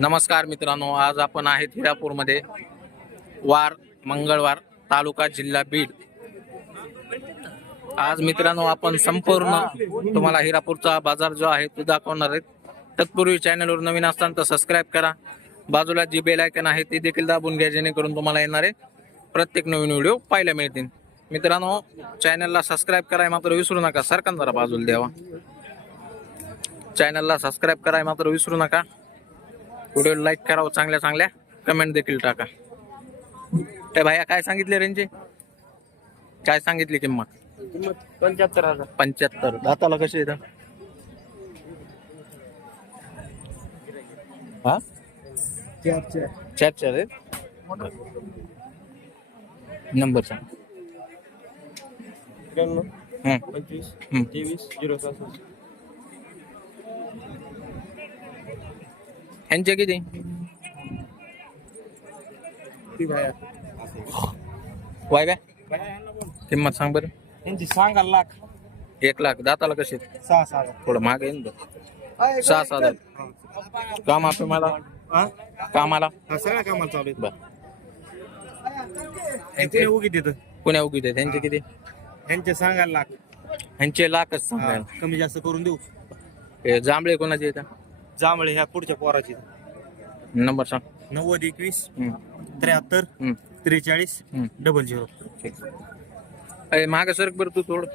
नमस्कार मित्रांनो आज आपण आहेत हिरापूरमध्ये. वार मंगळवार तालुका जिल्हा बीड. आज मित्रांनो आपण संपूर्ण तुम्हाला हिरापूरचा बाजार जो आहे तो दाखवणार आहेत. तत्पूर्वी चॅनलवर नवीन असताना तर सबस्क्राईब करा. बाजूला जी बेल आयकन आहे ती देखील दाबून घ्या जेणेकरून तुम्हाला येणारे प्रत्येक नवीन व्हिडिओ पाहायला मिळतील. मित्रांनो चॅनलला सबस्क्राईब कराय मात्र विसरू नका. सरकार जरा बाजूला द्यावा. चॅनलला सबस्क्राईब कराय मात्र विसरू नका. व्हिडिओ लाईक करावं चांगल्या चांगल्या. कमेंट देखील टाका. ते भाया काय सांगितले रेंजचे काय सांगितली किंमत? किंमत पंच्याहत्तर हजार. पंच्याहत्तर. दाताला कसे येतं हा? चार चार चार चार आहेत. नंबर सांग. त्र्याण्णव हं, पंचवीस हं. तेवीस झिरो सहासष्ट. यांचे किती? वाय बॅ किंमत सांग बरं. यांची सांगा लाख. एक लाख. दाताला? सहा सहा थोडं महाग आहे ना सहा सात आहेत. काम आपलं मला? हा? कामाला? हा, सगळ्या कामाला चालू बर. उगी देत. पुण्या उगी आहेत त्यांचे किती? यांचे सांगा लाख. ह्यांचे लाखच सांगायला. कमी जास्त करून देऊ. हे जांभळे कोणाचे येतात जांभळे ह्या पुढच्या पोराची. नंबर सांग. नव्वद एकवीस त्र्याहत्तर त्रेचाळीस. Double zero. ठीक. अरे महाग सरक बरं तू थोडं.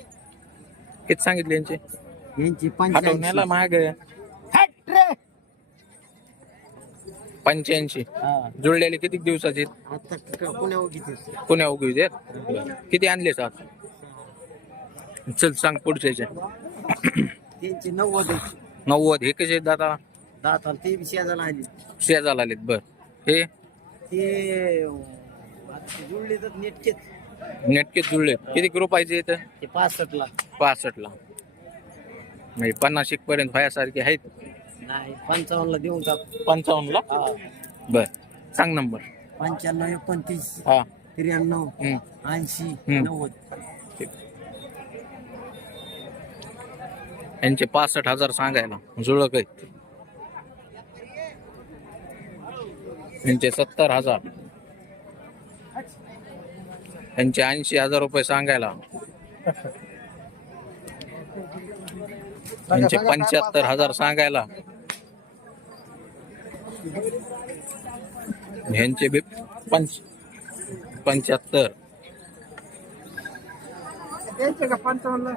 किती सांगितले यांचे? यांची हटवण्याला महाग आहे पंच्याऐंशी. जुळलेले किती दिवसाचे? आता पुण्या उगी पुण्या उगी आहेत किती आणले सात चल सांग पुढचे त्यांची नव्वद नव्वद हे कसे आहेत दादा. दहा ते शेजाला आली शेजाला आलेत बर. हे? ते जुळले तर नेटकेच. नेटकेच जुळले किती रुपयाचे येतं ते पासष्ट ला पासष्ट ला म्हणजे पन्नास एक पर्यंत व्हायासारखे आहेत. नाही पंचावन्न ला देऊन टाक. पंचावन्न ला बर. सांग नंबर. पंच्याण्णव एकोणतीस हा. त्र्याण्णव हम्म. ऐंशी हम्म. नव्वद. यांचे पासष्ट हजार सांगायला. जुळक आहेत यांचे सत्तर हजार. यांचे ऐंशी हजार रुपये सांगायला. यांचे पंच्याहत्तर हजार सांगायला. यांचे बी पंच पंच्याहत्तर. पंचावन्न?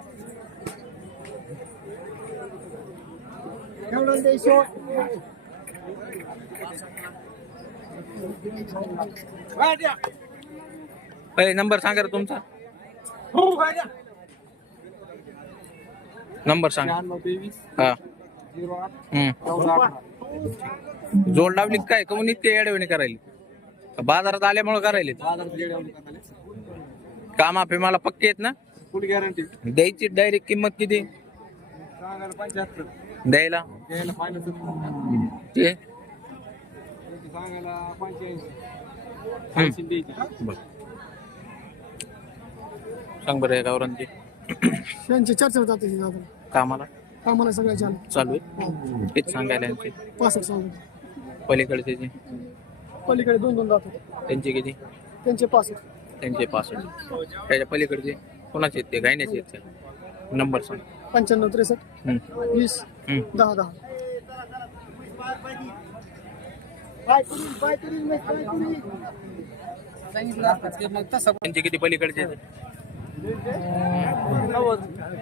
नंबर सांगा रे तुमचा. नंबर सांग. हा. हम्म. जोड लावली काय? कमून इतके येडवणी करायली? बाजारात आल्यामुळे करायली कामा फिमाला पक्के आहेत ना? गॅरंटी द्यायची डायरेक्ट किंमत किती? सांगायला पंच्याहत्तर द्यायला ते? सांगायला पंच्याऐंशी. बर. सांग बरं गावरांची यांचे चर्चा होतात त्याची दादा कामाला? कामाला सगळ्या चालू. चालू आहे किती सांगायला यांचे. पासष्ट सांगतो पलीकडचे जे? पलीकडे दोन दोन जात होते. त्यांचे किती? त्यांचे पासष्ट. त्यांचे पासष्ट. त्याच्या पलीकडचे कोणाचे आहेत ते? गायण्याचे आहेत ते नंबर सांग. पंच्याण्णव त्रेसष्ट. हम्म. वीस. हम्म. दहा दहा. त्यांचे किती पलीकडचे?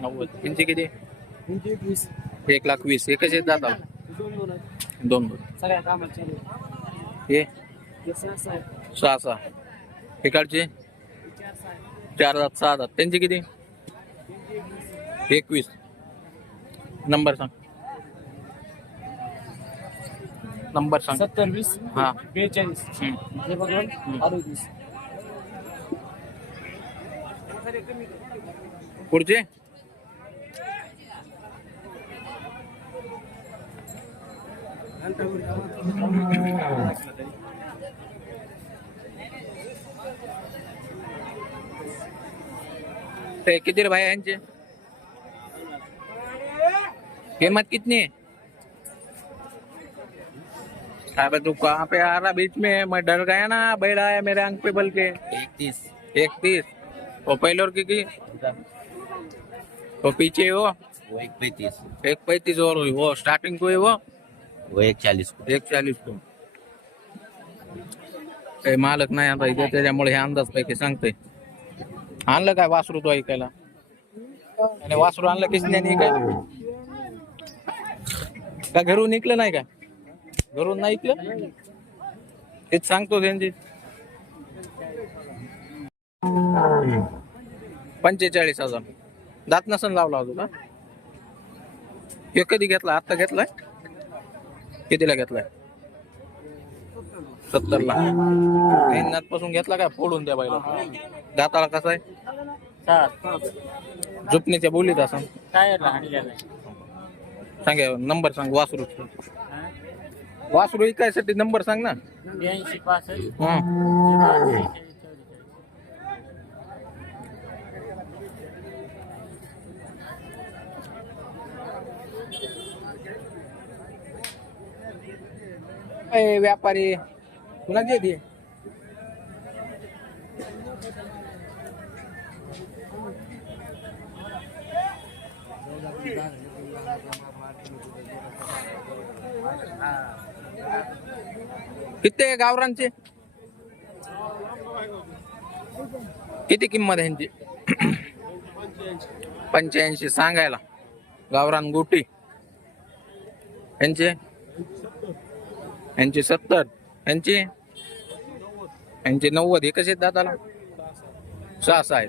नव्वद. त्यांचे किती? एक लाख वीस. हे कसे जातात? दोन दोन. हे? सहा सहा इकडचे? चार दात सहा दात त्यांचे किती? एकवीस. नंबर सांग. नंबर सांग। सत्तर वीस हा। बेचाळीस हम्म. हे बघून अडोतीस। पुढचे? ते किती रे भाई यांचे? किंमत कितनी है अबे तू कहाँ पे आ रहा बीच में मैं डर गया ना बैल आया मेरे अंक पे बल के इकतीस इकतीस वो पहले और की की वो पीछे वो वो एक पैंतीस एक पैंतीस और हुई वो स्टार्टिंग को वो वो एक चालीस को एक चाळीस को काही मालक नाही आता इथे त्याच्यामुळे हे अंदाज पैकी सांगतोय आणलं काय वासरू तो ऐकायला आणि वासरू आणलं किसल्याने काय का घरून निकलं नाही का घरून नाही ऐकलं तेच सांगतो त्यांची. पंचेचाळीस हजार. दात नसन लावला होता का कधी घेतला? आता घेतलाय? कितीला घेतलाय? सत्तर ला पासून घेतला काय? फोडून द्या बाईला. दाताला कसा आहे? झुपणीच्या बोलीत असं सांग नंबर सांग वासरू. वासरू इकायसाठी नंबर सांग ना. हं. ए व्यापारी कुणाची आहे ती किती आहे गावरांचे किती किंमत ह्यांची? यांची पंच्याऐंशी सांगायला. गावरान गोटी. यांचे यांची सत्तर. यांची ह्यांची नव्वद. हे कसे आहेत दादाला सहा सहा आहेत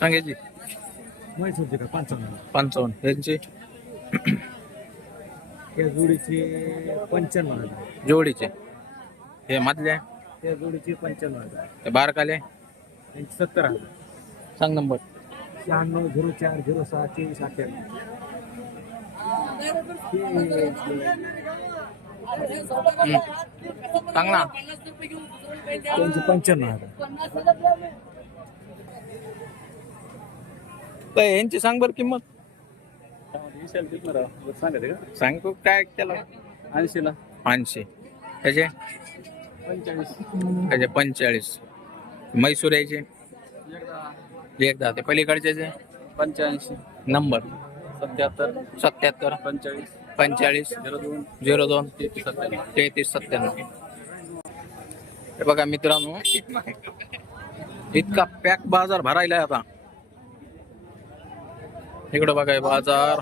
सांगायची म्हैसूरचे का पंचावन्न पंचावन्न यांची? त्या जोडीचे पंच्याण्णव हजार। जोडीचे। हे मधले? त्या जोडीचे पंच्याण्णव हजार। ते बारकाले? सत्तर हजार। सांग नंबर. शहाण्णव झिरो चार झिरो सहा तेवीस अठ्ठ्याण्णव. सांग ना त्यांचे पंच्याण्णव हजार. यांची सांग बरं किंमत. सांग तू काय केलं ऐंशीला. ऐंशी. त्याचे पंचेचाळीस. त्याचे पंचेचाळीस. म्हैसूर यायचे. एकदा ते पलीकडचे पंच्याऐंशी. नंबर सत्याहत्तर. सत्याहत्तर. पंचेचाळीस. पंचेचाळीस. झिरो दोन. झिरो दोन. तेहतीस सत्त्याण्णव. तेहतीस सत्त्याण्णव. हे बघा मित्रांनो. इतका पॅक बाजार भरायला आहे आता. इकडं बघा बाजार.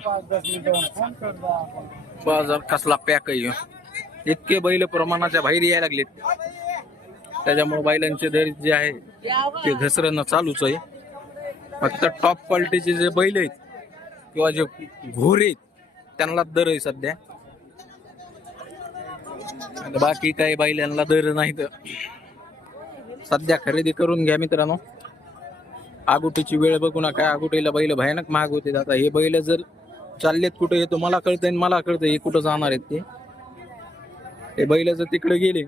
बाजार कसला पॅक आहे. इतके बैल प्रमाणाच्या बाहेर यायला लागलेत. त्याच्यामुळे बैलांचे दर जे आहे ते घसरणं चालूच आहे. फक्त टॉप क्वालिटीचे जे बैल आहेत किंवा जे घोरे आहेत त्यांना दर आहे सध्या. बाकी काही बैलांना दर नाही तर सध्या खरेदी करून घ्या मित्रांनो. आगुटीची वेळ बघू नका आगुटीला बैल भयानक महाग होते. आता हे बैल जर चाललेत कुठे हे तुम्हाला कळतंय आणि मला कळतंय हे कुठं जाणार आहेत ते. हे बैल जर तिकडे गेले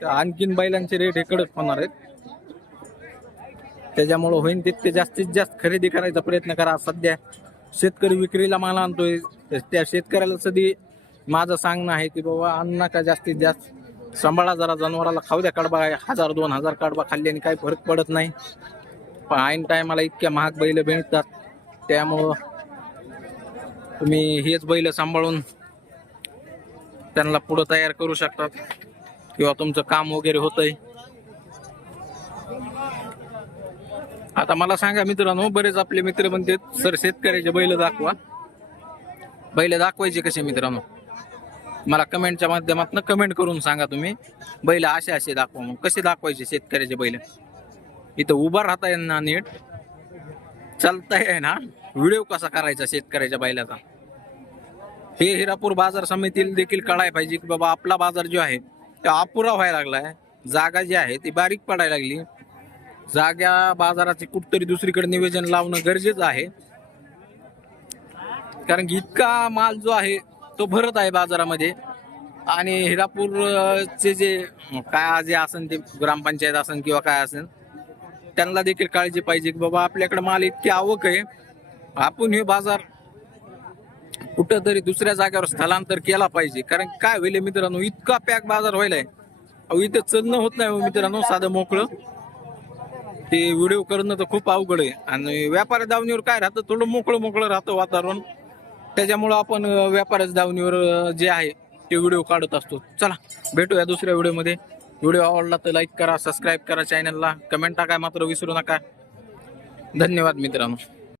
तर आणखीन बैलांचे रेट हे कडक होणार आहेत. त्याच्यामुळं होईन तितके जास्तीत जास्त खरेदी करायचा प्रयत्न करा. सध्या शेतकरी विक्रीला माल आणतोय. तर त्या शेतकऱ्याला सधी माझं सांगणं आहे की बाबा आण नका जास्तीत जास्त सांभाळा जरा जनावराला. खाऊ द्या कडबा. हजार दोन हजार कडबा खाल्ल्याने काही फरक पडत नाही. पण ऐन टायमाला इतक्या महाग बैल भेटतात. त्यामुळं तुम्ही हेच बैल सांभाळून त्यांना पुढं तयार करू शकतात. किंवा तुमचं काम वगैरे होतंय. आता मला सांगा मित्रांनो बरेच आपले मित्र म्हणतात सर शेतकऱ्याचे बैल दाखवा. बैल दाखवायचे कसे मित्रांनो? मला कमेंटच्या माध्यमातून कमेंट करून सांगा तुम्ही. बैल असे असे दाखवा मग कसे दाखवायचे शेतकऱ्याचे बैल? इथं उभा राहता येईल ना नीट. ये ना व्हिडिओ कसा करायचा शेतकऱ्याच्या बैलाचा? हे हिरापूर बाजार समितीला देखील कळायला पाहिजे की बाबा आपला बाजार जो आहे तो अपुरा व्हायला लागलाय. जागा जी आहे ती बारीक पडायला लागली. जाग्या बाजाराचे कुठतरी दुसरीकडे नियोजन लावणं गरजेचं आहे. कारण की इतका माल जो आहे तो भरत आहे बाजारामध्ये. आणि हिरापूरचे जे काय जे असेल ते ग्रामपंचायत असेल किंवा काय असेल त्यांना देखील काळजी पाहिजे की बाबा आपल्याकडे माल इतकी आवक आहे. आपण हे बाजार कुठंतरी दुसऱ्या जागेवर स्थलांतर केला पाहिजे. कारण काय होईल मित्रांनो इतका पॅक बाजार व्हायलाय. अहो इथं चलणं होत नाही हो मित्रांनो साधं मोकळं. ते व्हिडिओ करणं तर खूप अवघड आहे. आणि व्यापारी दावणीवर काय राहतं? थोडं मोकळं मोकळं राहतं वातावरण. त्याच्यामुळं आपण अं, व्यापाऱ्याच्या दावणीवर जे आहे ते व्हिडिओ काढत असतो. चला भेटूया दुसऱ्या व्हिडिओमध्ये व्हिडिओ आवडला तर लाईक करा सबस्क्राईब करा चॅनलला कमेंट टाकाय मात्र विसरू नका. धन्यवाद मित्रांनो.